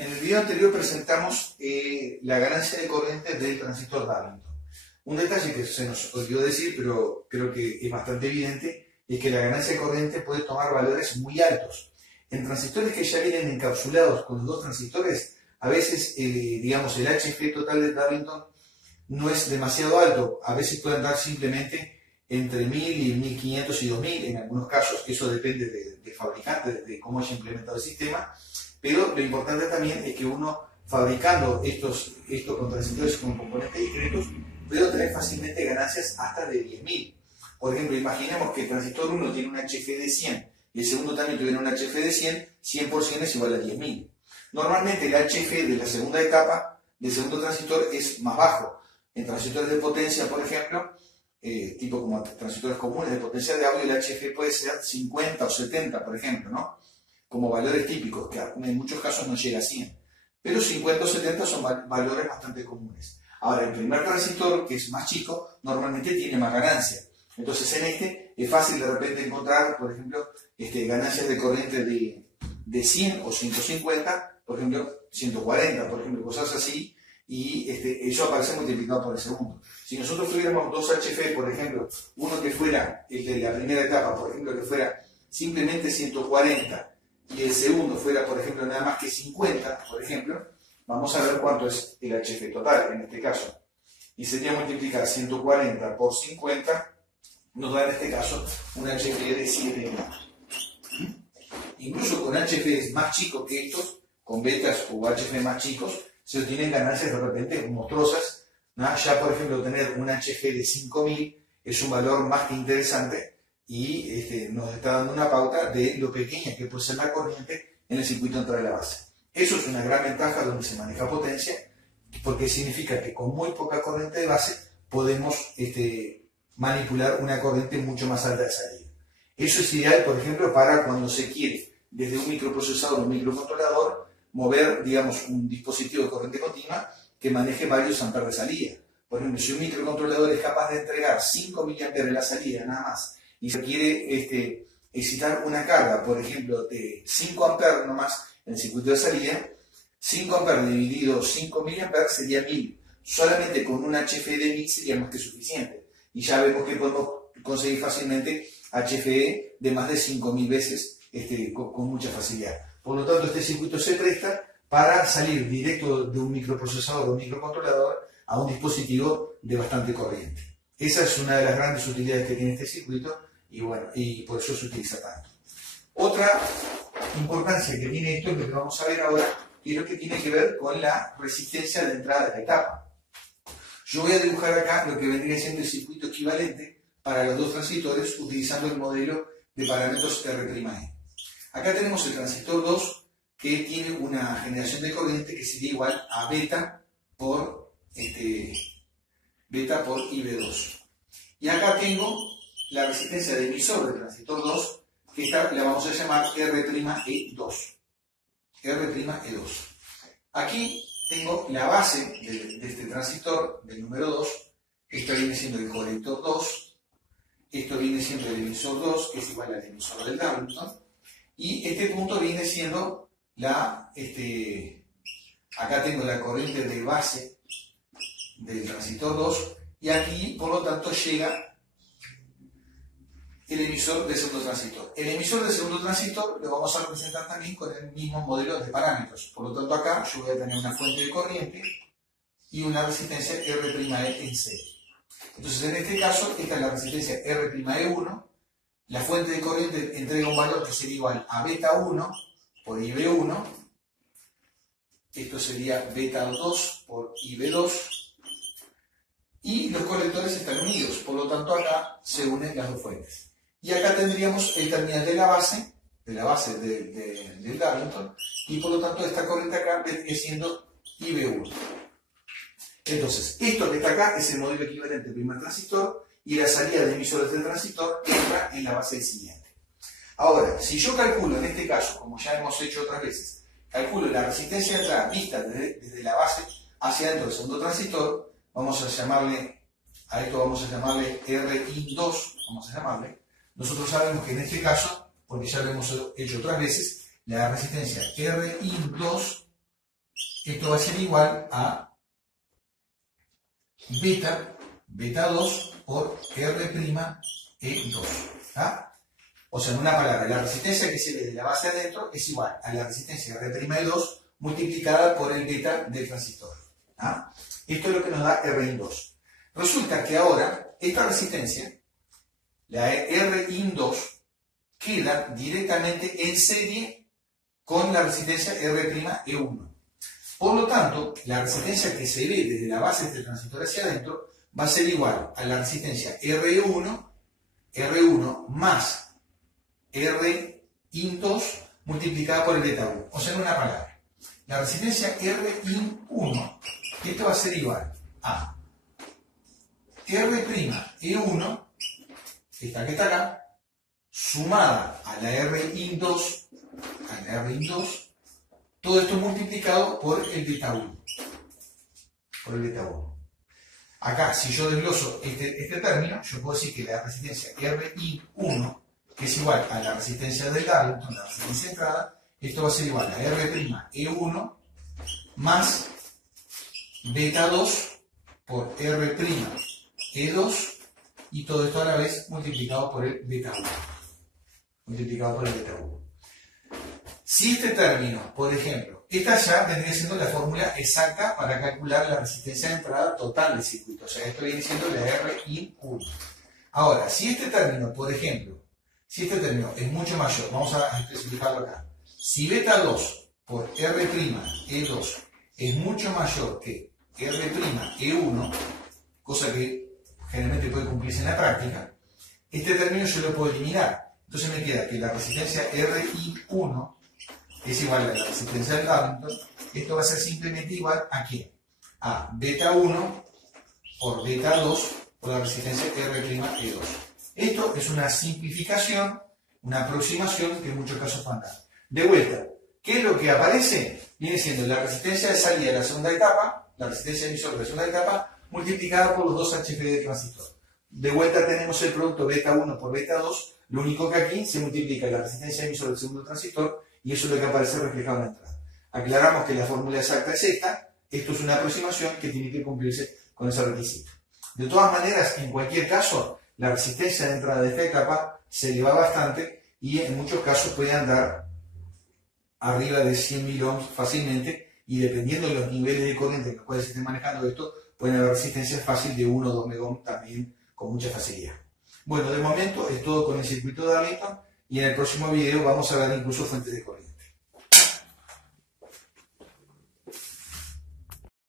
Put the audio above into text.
En el video anterior presentamos la ganancia de corriente del transistor Darlington. Un detalle que se nos olvidó decir, pero creo que es bastante evidente, es que la ganancia de corriente puede tomar valores muy altos. En transistores que ya vienen encapsulados con los dos transistores, a veces, digamos, el HF total de Darlington no es demasiado alto. A veces puede andar simplemente entre 1000 y 1500 y 2000 en algunos casos. Eso depende del fabricante, de cómo haya implementado el sistema. Pero lo importante también es que uno, fabricando estos con transistores con componentes discretos, puede obtener fácilmente ganancias hasta de 10.000. Por ejemplo, imaginemos que el transistor 1 tiene un HF de 100 y el segundo también tuviera un HF de 100, 100 por 100 es igual a 10.000. Normalmente el HF de la segunda etapa del segundo transistor es más bajo. En transistores de potencia, por ejemplo, tipo como transistores comunes de potencia de audio, el HF puede ser 50 o 70, por ejemplo, ¿no? Como valores típicos, que en muchos casos no llega a 100. Pero 50 o 70 son valores bastante comunes. Ahora, el primer transistor, que es más chico, normalmente tiene más ganancia. Entonces, en este es fácil de repente encontrar, por ejemplo, ganancias de corriente de 100 o 150, por ejemplo, 140, por ejemplo, cosas así, y eso aparece multiplicado por el segundo. Si nosotros tuviéramos dos HF, por ejemplo, uno que fuera, la primera etapa, por ejemplo, que fuera simplemente 140, y el segundo fuera, por ejemplo, nada más que 50, por ejemplo, vamos a ver cuánto es el HF total en este caso. Y sería multiplicar 140 por 50, nos da en este caso un HF de 7 ohms. Incluso con HFs más chicos que estos, con betas o HF más chicos, se obtienen ganancias de repente monstruosas, ¿no? Ya, por ejemplo, tener un HF de 5000 es un valor más que interesante y nos está dando una pauta de lo pequeña que puede ser la corriente en el circuito de entrada de la base. Eso es una gran ventaja donde se maneja potencia, porque significa que con muy poca corriente de base podemos manipular una corriente mucho más alta de salida. Eso es ideal, por ejemplo, para cuando se quiere, desde un microprocesador o un microcontrolador, mover, digamos, un dispositivo de corriente continua que maneje varios amperes de salida. Por ejemplo, si un microcontrolador es capaz de entregar 5 mA en la salida nada más y se quiere excitar una carga, por ejemplo, de 5 amperes nomás en el circuito de salida, 5 amperes dividido 5 mA sería 1000. Solamente con un HFE de 1000 sería más que suficiente. Y ya vemos que podemos conseguir fácilmente HFE de más de 5000 veces con mucha facilidad. Por lo tanto, este circuito se presta para salir directo de un microprocesador o un microcontrolador a un dispositivo de bastante corriente. Esa es una de las grandes utilidades que tiene este circuito y, bueno, y por eso se utiliza tanto. Otra importancia que tiene esto es lo que vamos a ver ahora, y es lo que tiene que ver con la resistencia de entrada de la etapa. Yo voy a dibujar acá lo que vendría siendo el circuito equivalente para los dos transistores utilizando el modelo de parámetros R'E. Acá tenemos el transistor 2 que tiene una generación de corriente que sería igual a beta por IB2. Y acá tengo la resistencia de emisor del transistor 2, que esta la vamos a llamar R'E2. R'E2. Aquí tengo la base de este transistor, del número 2. Esto viene siendo el colector 2. Esto viene siendo el emisor 2, que es igual al emisor del Darlington. Y este punto viene siendo acá tengo la corriente de base del transistor 2 y aquí, por lo tanto, llega el emisor del segundo transistor. El emisor del segundo transistor lo vamos a representar también con el mismo modelo de parámetros. Por lo tanto, acá yo voy a tener una fuente de corriente y una resistencia R'E en serie. Entonces, en este caso, esta es la resistencia R'E1. La fuente de corriente entrega un valor que sería igual a beta 1 por IB1. Esto sería beta 2 por IB2. Y los colectores están unidos, por lo tanto acá se unen las dos fuentes. Y acá tendríamos el terminal de la base del Darlington, y por lo tanto esta corriente acá vendría siendo IB1. Entonces, esto que está acá es el modelo equivalente del primer transistor, y la salida de emisores del transistor entra en la base del siguiente. Ahora, si yo calculo en este caso, como ya hemos hecho otras veces, calculo la resistencia de entrada vista desde la base hacia adentro del segundo transistor, vamos a llamarle Ri2, Nosotros sabemos que en este caso, porque ya lo hemos hecho otras veces, la resistencia Ri2 esto va a ser igual a beta 2 por R'(E2). ¿Ah? O sea, en una palabra, la resistencia que se ve de la base adentro es igual a la resistencia R'(E2) multiplicada por el beta del transistor. ¿Ah? Esto es lo que nos da Rin2. Resulta que ahora esta resistencia, la Rin2, queda directamente en serie con la resistencia R'(E1). Por lo tanto, la resistencia que se ve desde la base de este transistor hacia adentro va a ser igual a la resistencia R1 más Rin2 multiplicada por el beta 1. O sea, en una palabra, la resistencia Rin1, esto va a ser igual a R'(E1), esta que está acá, sumada a la Rin2, todo esto multiplicado por el beta 1. Acá, si yo desgloso este término, yo puedo decir que la resistencia Rin1, que es igual a la resistencia del Darlington, la resistencia de entrada, esto va a ser igual a R'(E1) más beta 2 por R'(E2), y todo esto a la vez multiplicado por el beta 1. Si este término, por ejemplo, esta ya vendría siendo la fórmula exacta para calcular la resistencia de entrada total del circuito. O sea, esto viene siendo la Rin1. Ahora, si este término, por ejemplo, es mucho mayor, vamos a especificarlo acá. Si beta 2 por R'(E2) es mucho mayor que R'(E1), cosa que generalmente puede cumplirse en la práctica, este término yo lo puedo eliminar. Entonces me queda que la resistencia Rin1 es igual a la resistencia del Darlington. Esto va a ser simplemente igual a ¿qué? A beta 1 por beta 2 por la resistencia R'(E2). Esto es una simplificación, una aproximación que en muchos casos van a dar. De vuelta, ¿qué es lo que aparece? Viene siendo la resistencia de salida de la segunda etapa, la resistencia de emisor de la segunda etapa, multiplicada por los dos HF del transistor. De vuelta tenemos el producto beta 1 por beta 2, lo único que aquí se multiplica la resistencia de emisor del segundo transistor, y eso es lo que aparece reflejado en la entrada. Aclaramos que la fórmula exacta es esta. Esto es una aproximación que tiene que cumplirse con ese requisito. De todas maneras, en cualquier caso, la resistencia de entrada de esta etapa se eleva bastante y en muchos casos puede andar arriba de 100.000 ohms fácilmente, y dependiendo de los niveles de corriente en los cuales se esté manejando esto, pueden haber resistencias fáciles de 1 o 2 megohms también con mucha facilidad. Bueno, de momento es todo con el circuito de Darlington, y en el próximo video vamos a ver incluso fuentes de corriente.